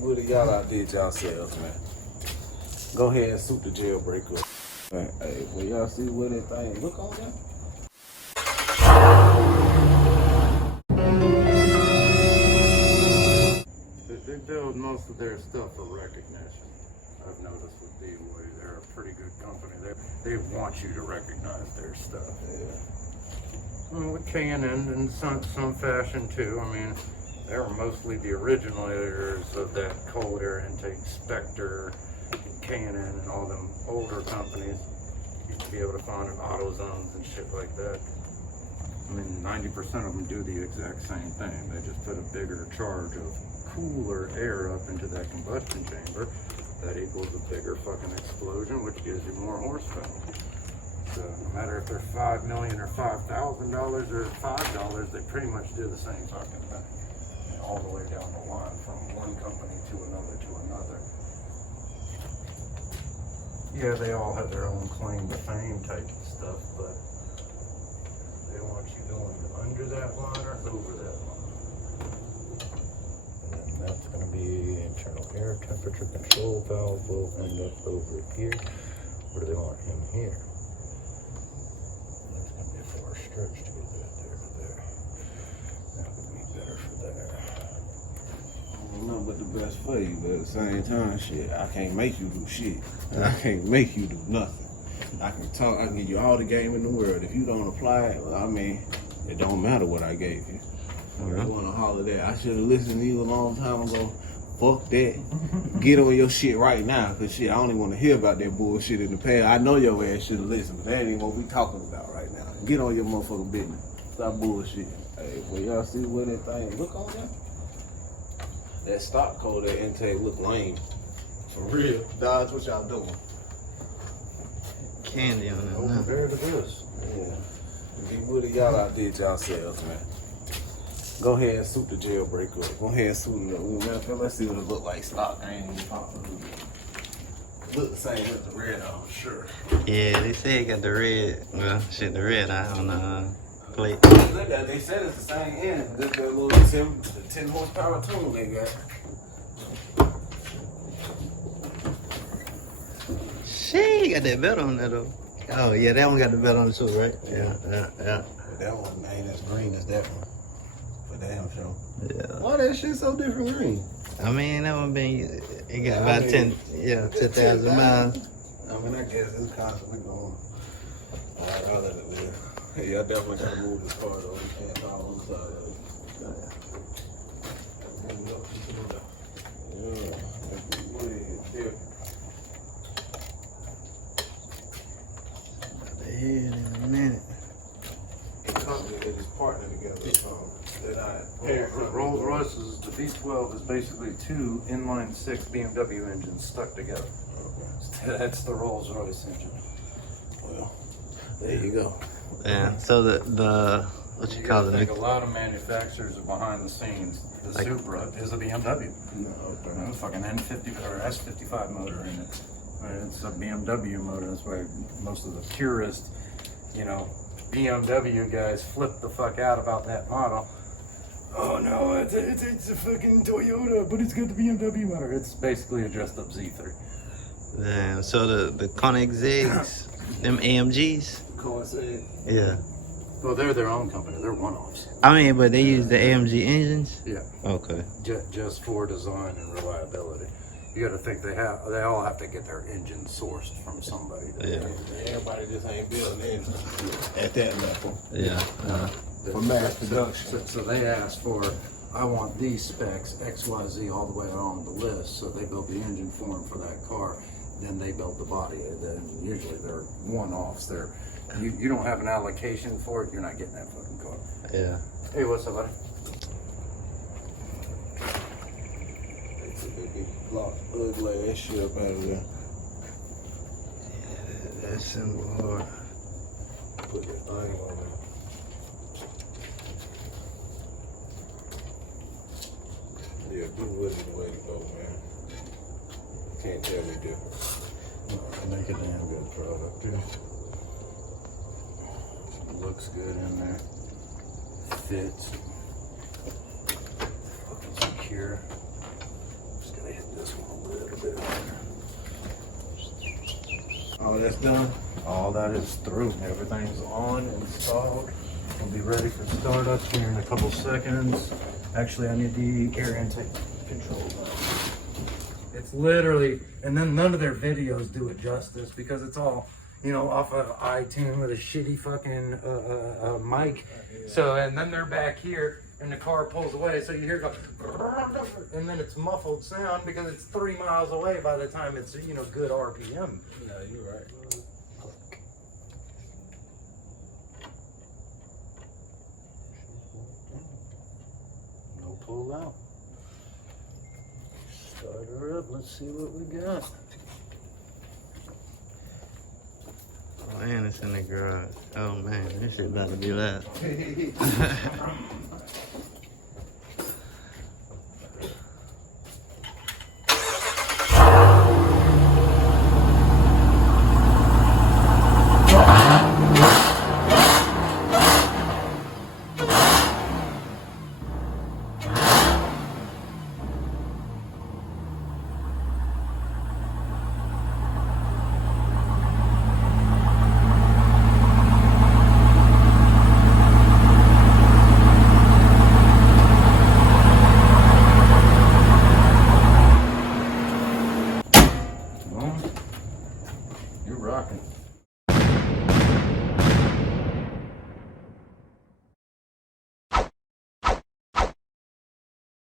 Woody, y'all outdid yourselves, man. Go ahead and suit the jailbreak up. Hey, well, y'all see what that thing look on there? They build most of their stuff for recognition. I've noticed with D-Woody, they're a pretty good company. They want you to recognize their stuff. Yeah. Well, with K&N in some fashion too. I mean, they were mostly the originators of that cold air intake Spectre, K&N, and all them older companies. You used to be able to find in AutoZones and shit like that. I mean, 90% of them do the exact same thing. They just put a bigger charge of cooler air up into that combustion chamber. That equals a bigger fucking explosion, which gives you more horsepower. So no matter if they're $5 million or $5,000 or $5, they pretty much do the same fucking thing. And all the way down the line from one company to another to another. Yeah, they all have their own claim to fame type of stuff, but they want you going under that line or over that line. And then that's going to be internal air temperature control valve will end up over here. Or do they want him here? That's going to be a far stretch to get that there to there. That would be better for there. Nothing but the best for you, but at the same time, shit, I can't make you do shit. I can't make you do nothing. I can talk, I can give you all the game in the world. If you don't apply it, well, I mean, it don't matter what I gave you. You want to holler that. I should have listened to you a long time ago. Fuck that. Get on your shit right now, cause shit, I don't even want to hear about that bullshit in the past. I know your ass should have listened, but that ain't what we talking about right now. Get on your motherfucking business. Stop bullshit. Hey, well, y'all see what that thing look on there? That stock code, that intake look lame. For real. Dodge, what y'all doing? Candy on it. Oh, compared to this. Yeah. Be Woody, y'all outdid yourselves, man. Go ahead and suit the jailbreak up. Go ahead and suit it up. Let's see what it look like stock. I ain't even popping. Look the same as the red on, sure. Yeah, they say it got the red. Well, shit, the red eye on the plate. Look at, they said it's the same end. Look at that little 10 horsepower tool they got. Shit, got that belt on there though. Oh yeah, that one got the belt on it too, right? Yeah. But that one ain't as green as that one. For damn sure. Yeah. Why that shit so different green? I mean, that one been, it got about 10,000 miles. I mean, I guess it's constantly going. Alright, I'll let it live. Hey, y'all definitely gotta move this car though. You can't fall on the side of it. Yeah, that's way different. The head in a minute. The company that is partnered together, so they're not parent company. Rolls Royce's, the V12 is basically two inline six BMW engines stuck together. Okay. That's the Rolls Royce engine. Well, there you go. Yeah. So the what you call I it? think a lot of manufacturers are behind the scenes. The Like- Supra is a BMW. No, okay. There's a fucking N50 or S55 motor in it. It's a BMW motor. That's why most of the purist, BMW guys flip the fuck out about that model. Oh no, it's a fucking Toyota, but it's got the BMW motor. It's basically a dressed up Z3. Damn. So the Koenigsegg's, them AMGs. Coincided. Yeah. Well, they're their own company. They're one-offs. I mean, but they use the AMG engines. Yeah. Okay. Just for design and reliability. You got to think they all have to get their engine sourced from somebody. Yeah. Everybody just ain't building engines at that level. Yeah. For mass production. So they asked for, I want these specs, XYZ, all the way on the list. So they built the engine for them for that car. Then they built the body. And then usually they're one-offs. You don't have an allocation for it, you're not getting that fucking car. Yeah. Hey, what's up, buddy? They took that big block, ugly ass shit up out of there. Yeah, that's simple hard. Put that thing on there. Yeah, Blue Wood is the way to go, man. Can't tell me different. They make a damn good product, too. Looks good in there. Fits. Fucking secure. Just gotta All that's done. All that is through. Everything's on, installed. We'll be ready for startup here in a couple seconds. Actually, I need the air intake control. It's literally, and then none of their videos do it justice because it's all, you know, off of iTunes with a shitty fucking mic. So, and then they're back here and the car pulls away. So you hear it go, and then it's muffled sound because it's 3 miles away by the time it's, you know, good RPM. Yeah, you're right. No pull out. Start her up. Let's see what we got. Oh, and it's in the garage. Oh man, this shit about to be loud.